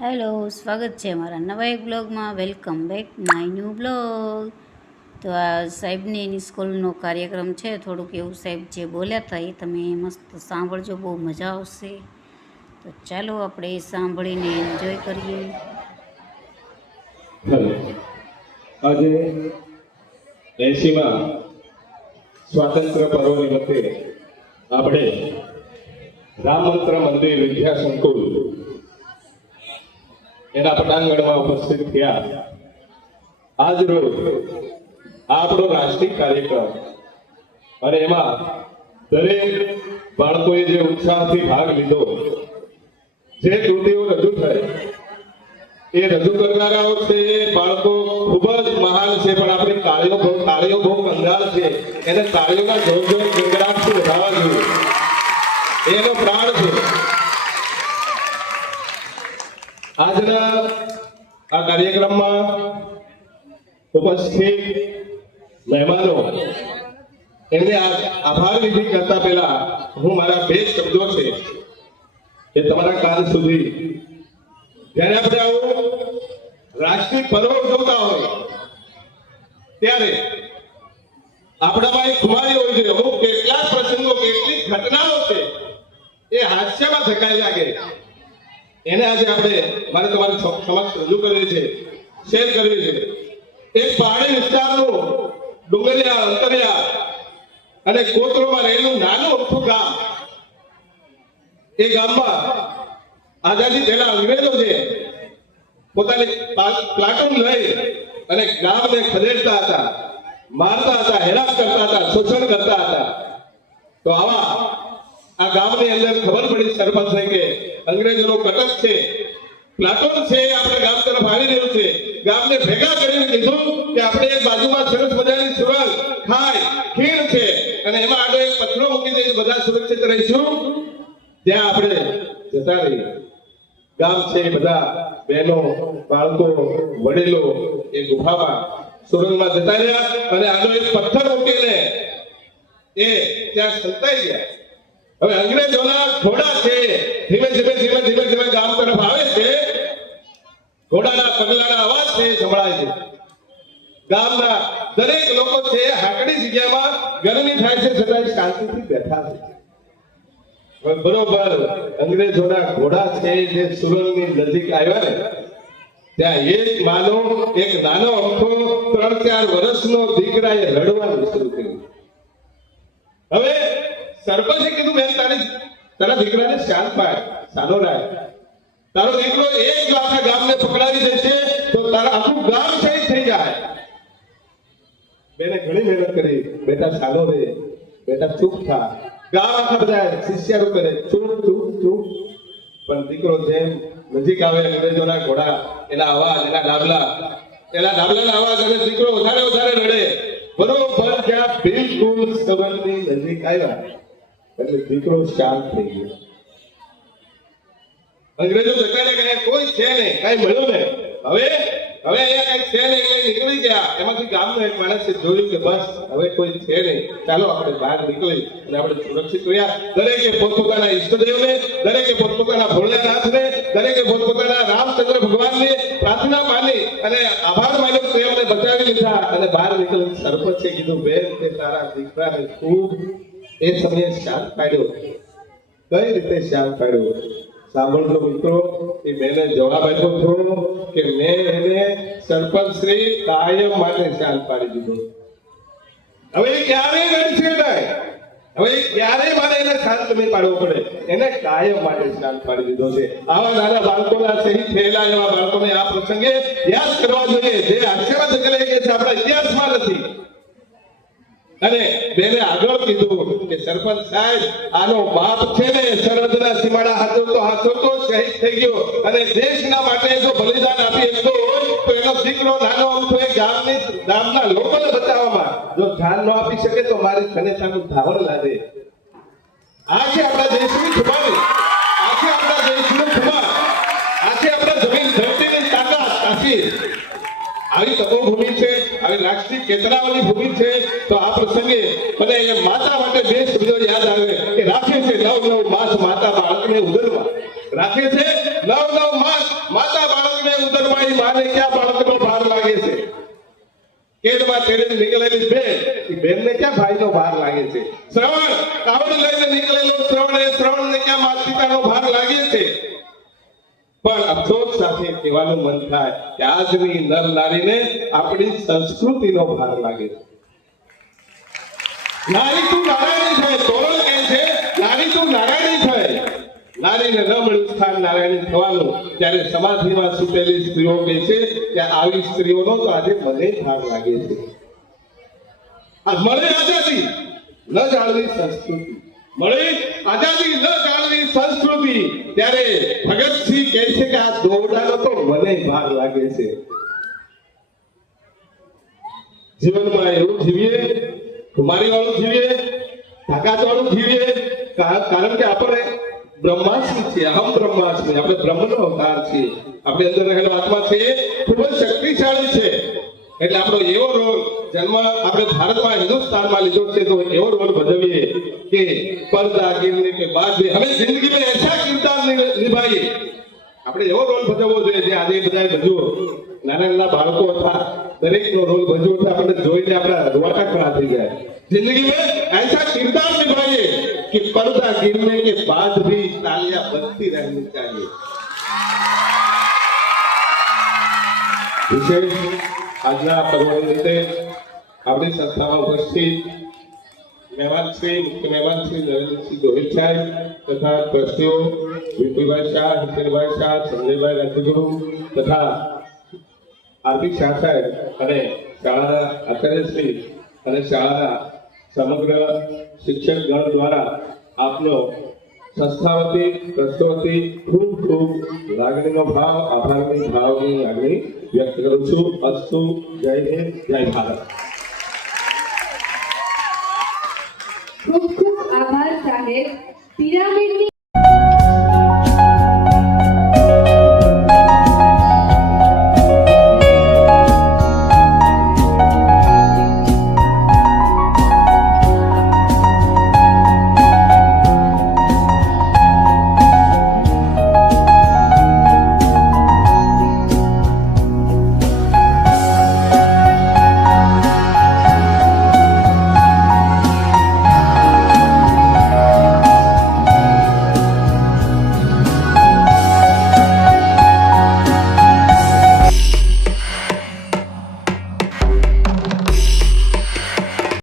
Hello, સ્વાગત છે મારા નવા એક બ્લોગમાં. Welcome back my new blog. તો આ સાહેબની એની સ્કૂલનો કાર્યક્રમ છે. થોડુંક એવું સાહેબ જે બોલ્યા હતા એ તમે મસ્ત સાંભળજો, બહુ મજા આવશે. તો ચાલો આપણે એ સાંભળીને એન્જોય કરીએ. આજે 80મા સ્વાતંત્ર્ય પર્વ નિમિત્તે આપણે રામ મંત્ર મંદિર વિદ્યા સંકુલ એના પટાંગણમાં ઉપસ્થિત થયા. આજ રોજ આપણો રાષ્ટ્રીય કાર્યક્રમ અને એમાં દરેક બાળકોએ જે ઉત્સાહથી ભાગ લીધો, જે કૃતિઓ રજૂ થઈ એ રજૂ કરનારાઓ છે બાળકો ખૂબ જ મહાન છે, પણ આપણી તાળીઓ બહુ કંગાળ છે. એને તાળીઓના જોર ગંગરાટથી વધારવા જોઈએ, એનો પ્રાણ છે. આજના આ કાર્યક્રમમાં ઉપસ્થિત મહેમાનો એમને આભાર વિધિ કરતા પહેલા હું મારા બે શબ્દો છે એ તમારા કાન સુધી, જ્યારે આપણે આવું રાષ્ટ્રીય પર્વ ઉજવતા હોય ત્યારે આપણામાં એક ખુમારી હોય છે. અમુક કેટલાક પ્રસંગો, કેટલીક ઘટનાઓ છે એ હાસ્યમાં ધકાઈ લાગે, એને આજે આપણે મારે તમારી સમક્ષ રજૂ કરવી છે, શેર કરવી છે. એક પહાડી વિસ્તારનું ડુંગરિયા, અંતરિયા અને કોતરોમાં રહેલું નાનું અમથું ગામ. એ ગામમાં આઝાદી પહેલા અંગ્રેજો છે પોતાની પ્લાટૂન લઈ અને ગામને ખદેડતા હતા, મારતા હતા, હેરાન કરતા હતા, શોષણ કરતા હતા. તો આવા આ ગામની અંદર ખબર પડી સરપંચને કે અંગ્રેજોનો કટક છે, પ્લાટૂન છે, આપણે ગામ તરફ આવી રહ્યું છે. ગામને ભેગા કરીને કીધું કે આપણે એક બાજુમાં સરસ મજાની સુરંગ, ખાઈ, ખીણ છે અને એમાં આગળ એક પથ્થરો મૂકી દઈએ, બધા સુરક્ષિત રહીશું. ત્યાં આપણે જતા રહીએ. ગામ છે, બધા બહેનો, બાળકો, વડીલો એ ગુફામાં, સુરંગમાં જતા રહ્યા અને આનો એક પથ્થર મૂકીને એ ત્યાં સંતાઈ ગયા. હવે અંગ્રેજોના ઘોડા છે ધીમે ધીમે ગામ તરફ આવે છે. ઘોડાના પગલાના અવાજ છે સંભળાય છે. ગામના દરેક લોકો છે હાકડી જગ્યામાં, ગરમી થાય છે છતાં શાંતિથી બેઠા છે. બરોબર અંગ્રેજોના ઘોડા છે જે સુરંગની નજીક આવ્યા ને ત્યાં એક માનો એક નાનો અમથો 3-4 વર્ષનો દીકરાએ રડવાનું શરૂ કર્યું. હવે સરપંચે કીધું, બેન તારા દીકરાને શાંત પાડ, સાનો રાય. તારો દીકરો એક જો આખા ગામને પકડાવી દેશે તો તારા આખું ગામ શહીદ થઈ જાય. બેને ઘણી મહેનત કરી, બેટા સાનો રે, બેટા ચૂપ થા. ગામ આખા બધા શિષ્યારો કરે, ચૂપ ચૂપ ચૂપ. પણ દીકરો જેમ નજીક આવે અંગ્રેજોના ઘોડા, એના અવાજ, એના ડાબલાના અવાજ અને દીકરો વધારે રડે. બરોબર જ્યાં બિલકુલ સબરની નજીક આવ્યા એટલે દીકરો શાંત થઈ ગયો. અંગ્રેજો જતા કહે કોઈ છે નહીં, કઈ મળ્યું ને. હવે અહીંયા કઈ છે નહીં એટલે નીકળી ગયા. એમાંથી ગામનો એક માણસે જોયું કે બસ હવે કોઈ છે નહીં, ચાલો આપણે બહાર નીકળી અને આપણે સુરક્ષિત રહ્યા. દરેકે પોતપોતાના ઈષ્ટદેવને, દરેકે પોતપોતાના ભોળાનાથને, દરેકે પોતપોતાના રામચંદ્ર ભગવાનને પ્રાર્થના માની અને આભાર માન્યો તો એમને બચાવી લીધા અને બહાર નીકળી. સરપંચે કીધું, બેન તે તારા દીકરાને ખૂબ એ સમયે શાંત પાડ્યો. કઈ રીતે શાંત પાડ્યો સાંભળજો મિત્રો. એ બેને જવાબ આપ્યો હતો કે મેં એને સરપંચ શ્રી કાયમ માટે શાંત પાડી દીધો. હવે ક્યારેય રડશે નહીં, હવે ક્યારેય મારે એને શાંત નહીં પાડવો પડે, એને કાયમ માટે શાંત પાડી દીધો છે. આવા નાના બાળકોના શહીદ થયેલા એવા બાળકોને આ પ્રસંગે યાદ કરવા જોઈએ, જે આશીર્વાદ કરે છે આપણા ઇતિહાસમાં નથી. અને બેને આગળ કીધું કે સરપંચ સાહેબ, આનો બાપ છે ને સરહદના સીમાડા હાથો શહીદ થઈ ગયો અને દેશના માટે જો બલિદાન આપી શકતો હોય તો એનો દીકરો નાનો અમથો એ ગામના લોકોને બચાવવામાં જો જાન ન આપી શકે તો મારી ખનેસાનું ધાવણ લાગે. આ છે આપણા દેશની ખુમારી, આ છે આપણા દેશનું ખુમાર, આ છે આપણા જમીન ધરતીની તાકાત. આવી તપોભૂમિ છે, આવી રાષ્ટ્રીય ચેતનાવાળી ભૂમિ છે. તો આ પ્રસંગે મને એને માતા માટે બે શબ્દો યાદ આવે કે રાખે છે 9 માસ માતા બાળકને ઉદરમાં, રાખે છે 9 માસ માતા માને ક્યાં બાળકનો ભાર લાગે છે? કેદમાં તેડે નીકળેલી બેનને ક્યાં ભાઈનો ભાર લાગે છે? શ્રવણ કાવડ લઈને નીકળેલો શ્રવણને ક્યાં માતા પિતાનો ભાર લાગે છે? પણ અફસોસ સાથે કહેવાનું મન થાય કે આજની નર નારીને આપણી સંસ્કૃતિનો ભાર લાગે છે. નારી તું નારાયણી થાય, તોરણ કહે છે નારી તું નારાયણી થાય. નારીને ન મળ્યું સ્થાન નારાયણી થવાનું, ત્યારે સમાધિમાં સૂતેલી સ્ત્રીઓ કહે છે કે આવી સ્ત્રીઓનો તો આજે મને ભાર લાગે છે. આ મળે આઝાદી ન જાળવી સંસ્કૃતિ, મળે આઝાદી ન જાળવી સંસ્કૃતિ, ત્યારે ભગતસિંહ કહે છે કે આ દોરડાનો તો મને ભાર લાગે છે. જીવનમાં એવું જીવીએ, કુમારી વાળું જીવીએ, તાકાત વાળું જીવીએ, કારણ કે આપણે બ્રહ્માસ્મિ છીએ, અહમ બ્રહ્માસ્મિ, આપણે બ્રહ્મનો અવતાર છીએ. આપણે અંદર રહેલો આત્મા છે ખૂબ જ શક્તિશાળી છે. એટલે આપણો એવો રોલ જન્મ આપણે ભારતમાં હિન્દુસ્તાનમાં લીધો છે, તો એવો રોલ ભજવીએ કે पर्दा गिरने के बाद भी हमें जिंदगी में ऐसा किरदार निभाइए. આપણે એવો રોલ ભજવવો જોઈએ જે આજે બધાએ ભજવો. નાના નાના બાળકો હતા, દરેકનો રોલ ભજવો તો આપણે જોઈને આપણા રૂવાટા ખડા થઈ જાય. जिंदगी में ऐसा किरदार निभाइए कि पर्दा गिरने के बाद भी तालियां बजती रहनी चाहिए. विशेष આજના પર્વ નિમિત્તે આપણી સંસ્થામાં ઉપસ્થિત મહેમાન શ્રી મુખ્ય મહેમાન શ્રી નરેન્દ્રસિંહ ગોહિલ સાહેબ તથા ટ્રસ્ટીઓ વિપુલભાઈ શાહ, હિતેનભાઈ શાહ, સંજયભાઈ રાજગુરુ તથા આરપી શાહ સાહેબ અને શાળાના આચાર્યશ્રી અને શાળાના સમગ્ર શિક્ષક ગણ દ્વારા આપનો સંસ્થા વતી ટ્રસ્ટ વતી ખૂબ ખૂબ લાગણીનો ભાવ, આભારની ભાવની લાગણી વ્યક્ત કરું છું. અસ્તુ. જય હિન્દ, જય ભારત. ખૂબ ખૂબ આભાર સાહેબ. પિરામિડની